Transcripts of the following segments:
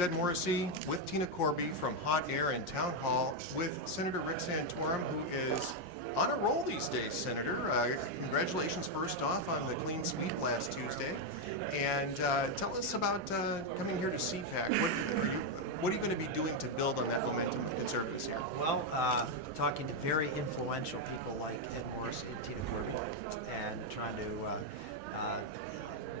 is Ed Morrissey with Tina Corby from Hot Air and Town Hall with Senator Rick Santorum, who is on a roll these days, Senator. Congratulations first off on the clean sweep last Tuesday. And tell us about coming here to CPAC. What are you going to be doing to build on that momentum of conservatives here? Well, talking to very influential people like Ed Morrissey and Tina Corby, and trying to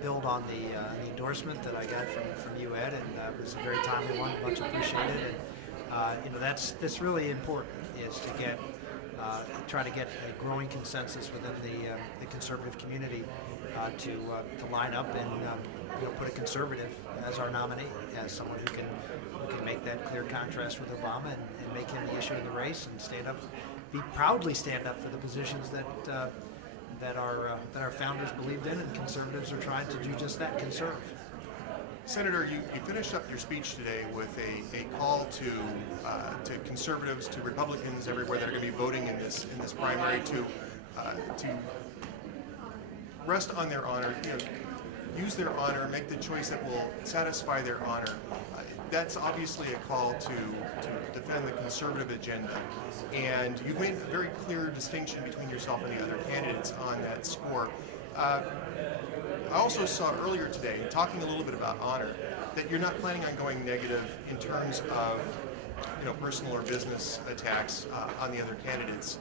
build on the endorsement that I got from you, Ed, and it was a very timely one, much appreciated. And that's really important, is to try to get a growing consensus within the conservative community to line up and put a conservative as our nominee, as someone who can make that clear contrast with Obama and make him the issue in the race, and proudly stand up for the positions that our founders believed in, and conservatives are trying to do just that, conserve. Senator, you finished up your speech today with a call to conservatives, to Republicans everywhere that are going to be voting in this primary to rest on their honor, use their honor, make the choice that will satisfy their honor. That's obviously a call to defend the conservative agenda, and you've made a very clear distinction between yourself and the other candidates on that score. I also saw earlier today, talking a little bit about honor, that you're not planning on going negative in terms of personal or business attacks on the other candidates.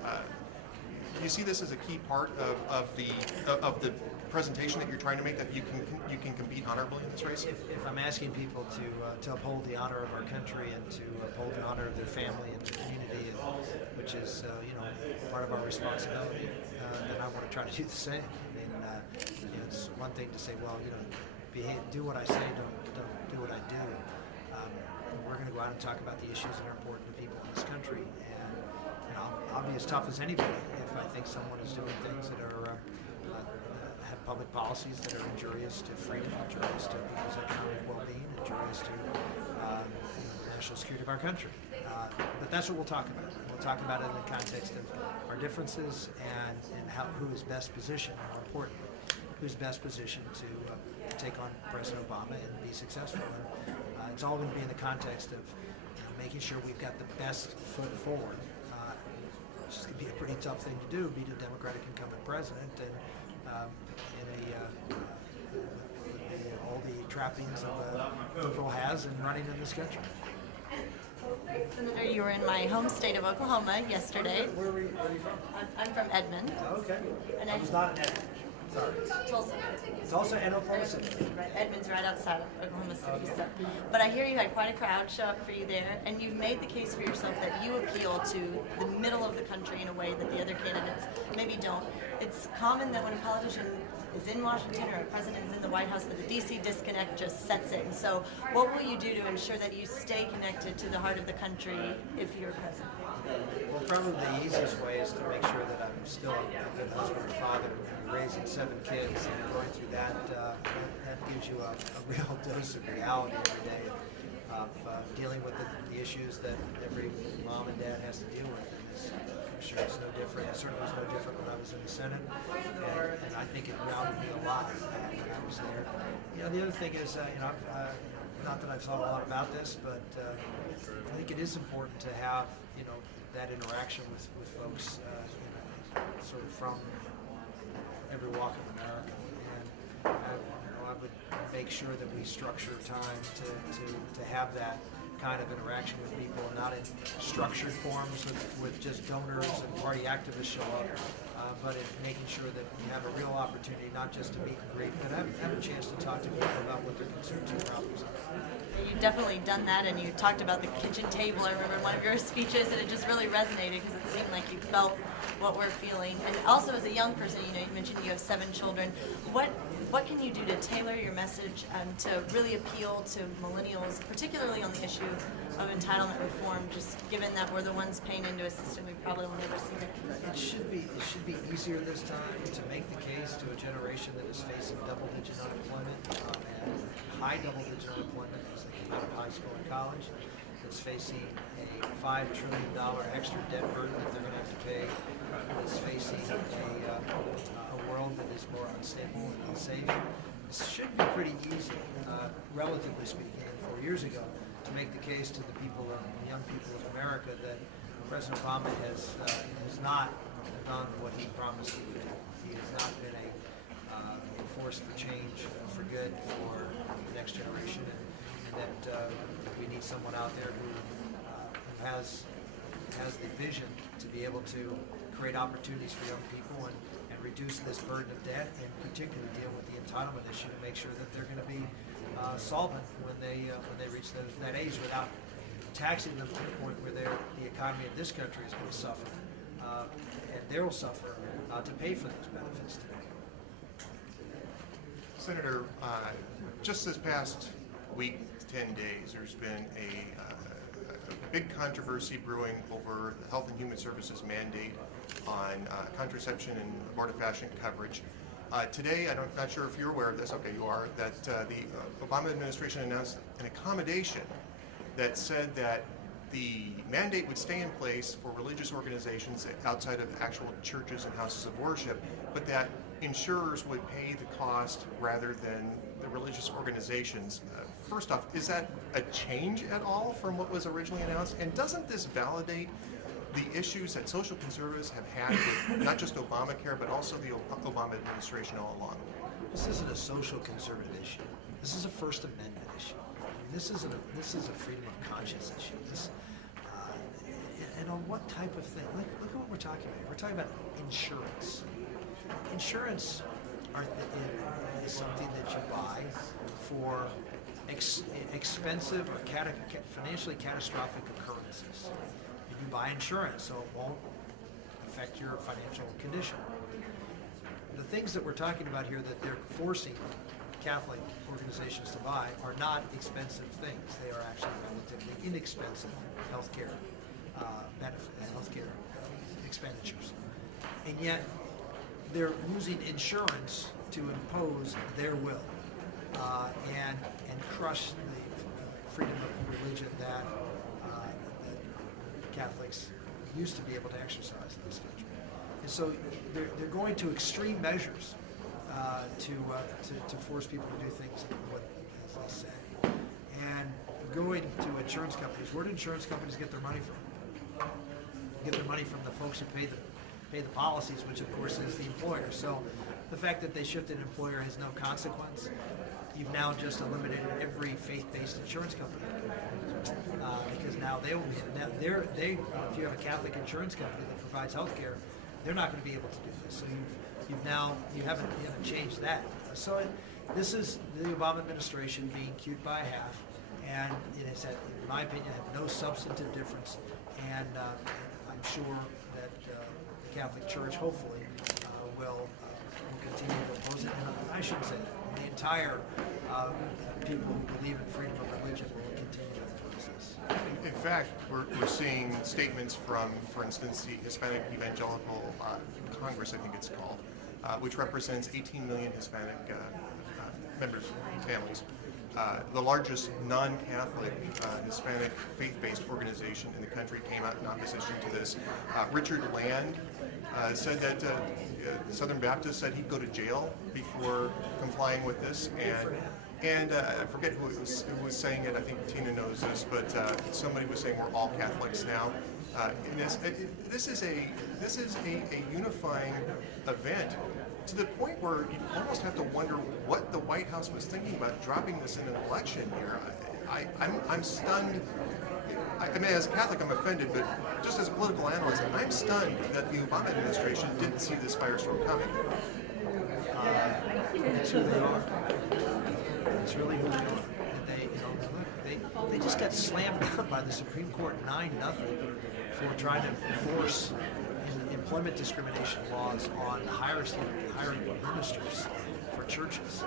Do you see this as a key part of the presentation that you're trying to make, that you can compete honorably in this race? If I'm asking people to uphold the honor of our country and to uphold the honor of their family and their community, which is part of our responsibility, then I want to try to do the same. I mean, it's one thing to say, well, do what I say, don't do what I do. We're going to go out and talk about the issues that are important to people in this country, and I'll be as tough as anybody if I think someone is doing things that are have public policies that are injurious to freedom, injurious to people's economic well-being, injurious to the national security of our country. But that's what we'll talk about. We'll talk about it in the context of our differences and who is best positioned, more importantly, who's best positioned to take on President Obama and be successful. And it's all going to be in the context of making sure we've got the best foot forward. It's just going to be a pretty tough thing to do, beat a Democratic incumbent president, and all the trappings of a liberal has in running in this country. Senator, you were in my home state of Oklahoma yesterday. Where are you from? I'm from Edmond. Oh, okay. And I was not in Edmond. Sorry. Tulsa. Tulsa and Oklahoma City. Right. Edmond's right outside of Oklahoma City. Okay. So, but I hear you had quite a crowd show up for you there, and you've made the case for yourself that you appeal to the middle of the country in a way that the other candidates maybe don't. It's common that when a politician is in Washington or a president is in the White House, that the DC disconnect just sets in. So what will you do to ensure that you stay connected to the heart of the country if you're president? Well, probably the easiest way is to make sure that I'm still a good husband and father, and raising 7 kids and going through that. That gives you a real dose of reality every day of dealing with the issues that every mom and dad has to deal with. I'm sure it's no different. It certainly was no different when I was in the Senate, and I think it grounded me a lot when I was there. The other thing is, not that I've thought a lot about this, but I think it is important to have that interaction with folks, sort of from every walk of America, and I would make sure that we structure time to have that kind of interaction with people, not in structured forms with just donors and party activists show up, but in making sure that we have a real opportunity not just to meet and greet, but have a chance to talk to people about what their concerns and problems are. You've definitely done that, and you talked about the kitchen table. I remember one of your speeches, and it just really resonated because it seemed like you felt what we're feeling. And also, as a young person, you mentioned you have 7 children. What can you do to tailor your message and to really appeal to millennials, particularly on the issue of entitlement reform, just given that we're the ones paying into a system we probably will never see it? It should be easier this time to make the case to a generation that is facing double-digit unemployment and high double-digit unemployment as they come out of high school and college. That's facing a $5 trillion extra debt burden that they're going to have to pay. That's facing a world that is more unstable and unsafe. This should be pretty easy, relatively speaking. And 4 years ago, to make the case to the people, the young people of America, that President Obama has not done what he promised he would do. He has not been a force for change, for good, for the next generation, and that we need someone out there who has the vision to be able to create opportunities for young people and reduce this burden of debt, and particularly deal with the entitlement issue to make sure that they're going to be solvent when they reach that age, without taxing them to the point where the economy of this country is going to suffer, and they'll suffer to pay for those benefits today. Senator, just this past week, 10 days, there's been a big controversy brewing over the Health and Human Services mandate on contraception and abortifacient coverage. Today, I'm not sure if you're aware of this, okay, you are, that the Obama administration announced an accommodation that said that the mandate would stay in place for religious organizations outside of actual churches and houses of worship, but that insurers would pay the cost rather than the religious organizations. First off, is that a change at all from what was originally announced? And doesn't this validate the issues that social conservatives have had with not just Obamacare, but also the Obama administration all along? This isn't a social conservative issue. This is a First Amendment issue. I mean, this is a freedom of conscience issue. And on what type of thing? Look at what we're talking about. We're talking about insurance. Insurance is something that you buy for expensive or financially catastrophic occurrences. You buy insurance so it won't affect your financial condition. The things that we're talking about here that they're forcing Catholic organizations to buy are not expensive things. They are actually relatively inexpensive healthcare expenditures. And yet they're using insurance to impose their will and crush the freedom of religion that Catholics used to be able to exercise in this country. And so they're going to extreme measures to force people to do things as they say. And going to insurance companies, where do insurance companies get their money from? Get their money from the folks who pay the policies, which of course is the employer. So the fact that they shifted an employer has no consequence. You've now just eliminated every faith-based insurance company because now if you have a Catholic insurance company that provides health care, they're not going to be able to do this. So you haven't changed that. So this is the Obama administration being cute by half, and it has had, in my opinion, had no substantive difference. And I'm sure that the Catholic Church, hopefully, will continue to oppose it. And I shouldn't say that. The entire people who believe in freedom of religion will continue to oppose this. In fact, we're seeing statements from, for instance, the Hispanic Evangelical Congress, I think it's called, which represents 18 million Hispanic members, families. The largest non-Catholic Hispanic faith-based organization in the country came out in opposition to this. Richard Land said that Southern Baptists said he'd go to jail before complying with this, and I forget who was saying it. I think Tina knows this, but somebody was saying we're all Catholics now. This is a unifying event, to the point where you almost have to wonder what the White House was thinking about dropping this in an election year. I'm stunned. I mean, as a Catholic, I'm offended, but just as a political analyst, I'm stunned that the Obama administration didn't see this firestorm coming. It's who they are. It's really who they are. And they just got slammed down by the Supreme Court 9-0 for trying to force employment discrimination laws on hiring ministers for churches.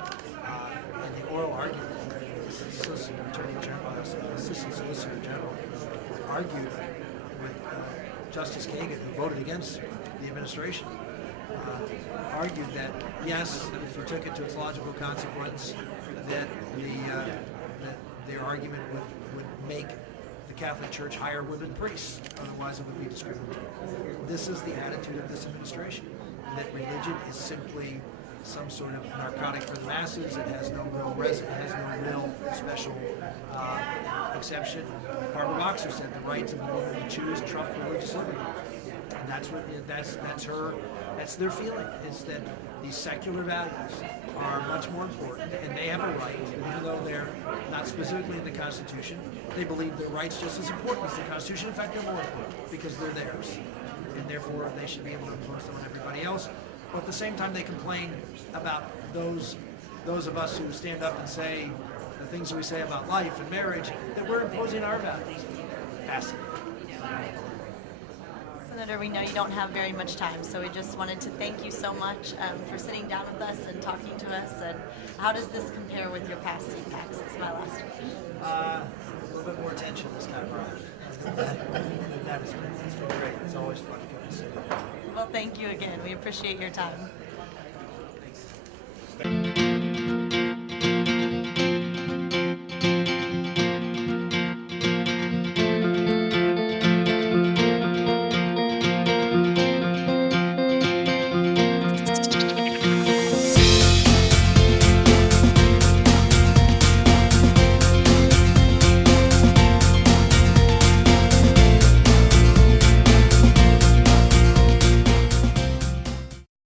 And the oral argument, the Assistant Solicitor General argued with Justice Kagan, who voted against the administration, argued that yes, if you took it to its logical consequence, that their argument would make the Catholic Church hire women priests, otherwise it would be discriminatory. This is the attitude of this administration, that religion is simply some sort of narcotic for the masses. It has no real special exception. Barbara Boxer said the right to be able to choose trump religious liberty, and that's their feeling, is that these secular values are much more important, and they have a right, even though they're not specifically in the Constitution. They believe their rights just as important as the Constitution. In fact, they're more important because they're theirs, and therefore they should be able to impose them on everybody else. But at the same time, they complain about those of us who stand up and say the things that we say about life and marriage, that we're imposing our values. Fascinating. Senator, we know you don't have very much time, so we just wanted to thank you so much for sitting down with us and talking to us. And how does this compare with your past CPACs? It's my last one. A little bit more attention this time around. It's been great. It's always fun to come to see you. Well, thank you again. We appreciate your time.